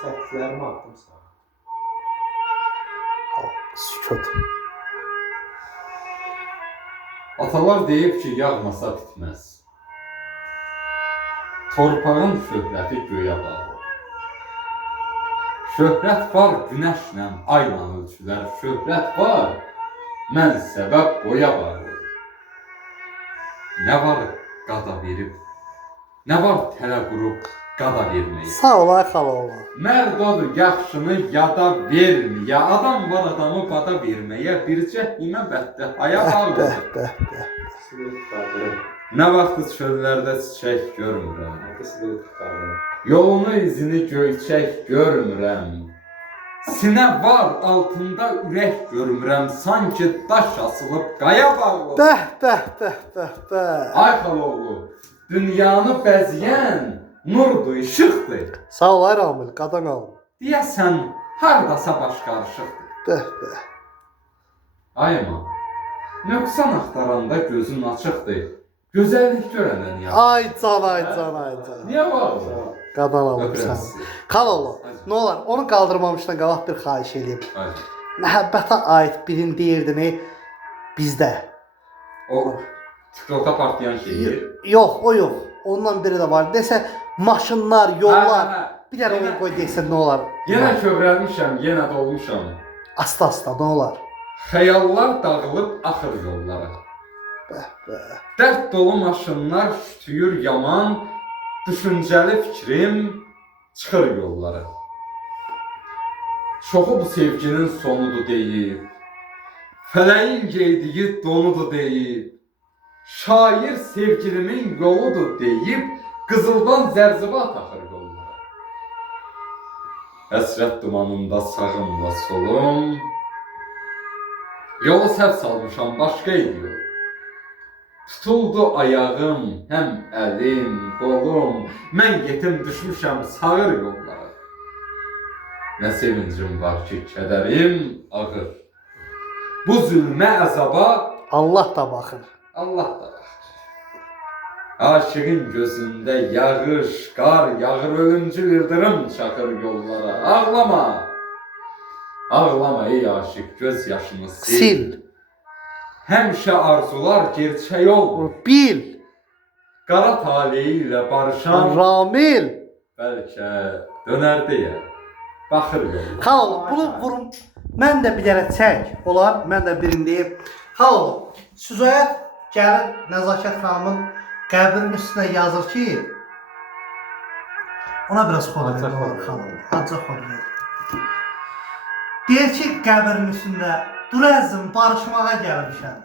çəkdiklərimi atdım sana. Sükut. Atalar deyib ki, yağmasa bitməz. Torpağın şöhrəti göyə bağlı. Şöhrət var günəşlə, ayla ölçülər. Şöhrət var, mən səbəb boya bağlı. Nə var qada verib, nə var tələ qurub qada verməyə. Sağ ol ay xaloğlu. Mərd odur yaxşını yada verməyə. Adam var adamı bada verməyə. Bircə himə bəddə haya bağlıdır. Bəh. Siqaret tutardım. Nə vaxtı çöllərdə çiçək görmürəm. Siqaret tutardım. Yolunu izini göyçək görmürəm. Sinə var altında ürək görmürəm. Sanki daş asılıb qaya bağlı. Bəh. Ay xaloğlu, dünyanı bəzəyən nurdur, işıqdır. Sağ ol ay Ramil, qadan alım. Deyəsən, hardasa baş qarışıqdır. Bəh. Ayma, nöqsan axtaranda gözün açıqdır. Gözəllik görəndə niyə? Ay can. Niyə var? Qadan alım Öpürəm sən. sizi. Xaloğlu, nə olar, onu qaldırmamışdan qabaq bir xahiş edeyim. Hayır. Məhəbbətə aid birin deyirdini bizdə. O TikTok'ta partlayan şeyi. Yox, o yox. Ondan biri də var. Desə maşınlar, yollar. Hə. Bir dənə onu qoy desən nə olar? Yenə kövrəlmişəm, yenə dolmuşam. Asta nə olar? Xəyallar dağılıb axır yollara. Bəh. Dərd dolu maşınlar şütüyür yaman, düşüncəli fikrim çıxır yollara. Çoxu bu sevginin sonudur deyib, fələyin geydiyi donudur deyib, şair sevgilimin yoludur deyib, qızıldan zərziba taxır yollara. Həsrət dumanında sağımla solum, yolu səhv salmışam, başqa idi yol. Tutuldu ayağım, həm əlim, qolum, mən yetim düşmüşəm sağır yollara. Nə sevincim var ki, kədərim ağır. Bu zülmə əzaba Allah da baxır. Allah da baxır. Aşığın gözündə yağış, qar yağır, ölümcül ildırım çakır yollara. Ağlama, ağlama ey aşıq, göz yaşını sil. Həmişə arzular gerçək olur. Bil. Qara taleyi ilə barışan Ramil. bəlkə dönər deyə baxır yollara. Xaloğlu, bunu vurum. Mən də bir dənə çək. Olar, mən də birini deyim. Xaloğlu, Süzayət gəlir Nəzakət xanımın qəbrinin üstünə yazır ki, ona biraz xod verir xaloğlu. Acı xod verir. Deyir ki, qəbrinin üstündə dur əzim, barışmağa gəlmişəm.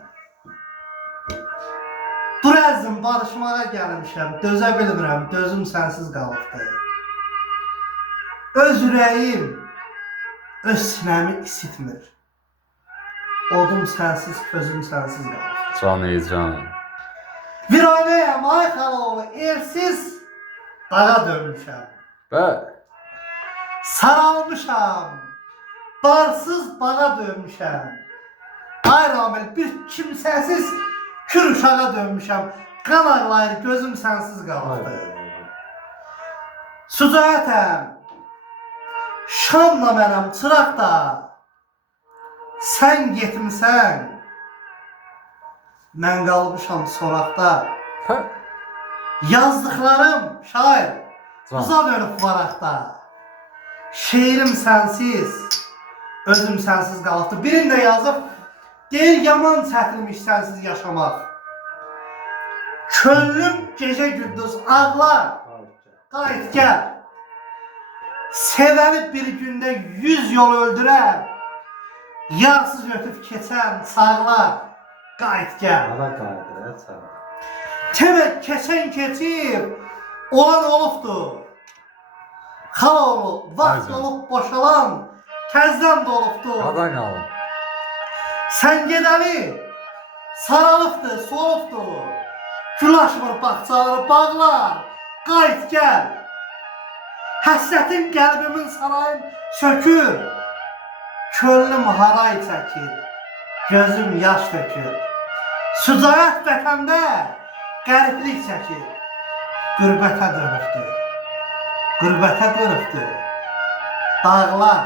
Dur əzim, barışmağa gəlmişəm. Dözə bilmirəm, dözüm sənsiz qalıbdır. Öz ürəyim, öz sinəmi isitmir. Odum sənsiz, közüm sənsiz qalıbdır. Can ey can. Viranəyəm, ay xaloğlu, elsiz dağa dönmüşəm. Saralmışam, barsız bağa dönmüşəm. Ay Ramil, bir kimsəsiz kür uşağa dönmüşəm. Qan ağlayır, gözüm sənsiz qalıbdır. Süzayətəm, şanla mənəm çıraqda, sən getmisən, mən qalmışam soraqda. Yazdıqlarım şair, uza dönüb varaqda. Şeirim sənsiz, özüm sənsiz qalıbdır. Birində yazıb, deyir yaman çətinmiş sənsiz yaşamaq. Könlüm gecə gündüz ağlar, qayıt gəl. Sevəni bir gündə 100 yol öldürər, yarsız ötüb keçən sağlar, qayıt gəl. Ana qayıdır, sən. Temək keçən keçib, olan olubdur. Xaloğlu, vaxt olub boşalan, təzdən dolubdur. Qadan alım. Sən gedəli, saralıbdır, solubdur. Gül açmır bağçaları bağlar, qayıt gəl. Həsrətin qəlbimin sarayım sökür, könlüm haray çəkir, gözüm yaş tökür. Süzayət vətəndə qəriblik çəkir, qürbətə dönübdür, qürbətə dönübdür, Dağlar.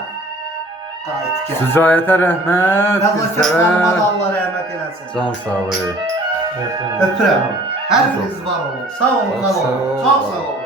Qayıt gəl. Sücayətə rəhmət, Nəzakət xanıma da bizlərə Allah rəhmət eləsin. can sağlığı. Öpürəm. Hər biriniz var olun. Sağ olun, Çox var sağ olun. ol. Çox sağ olun.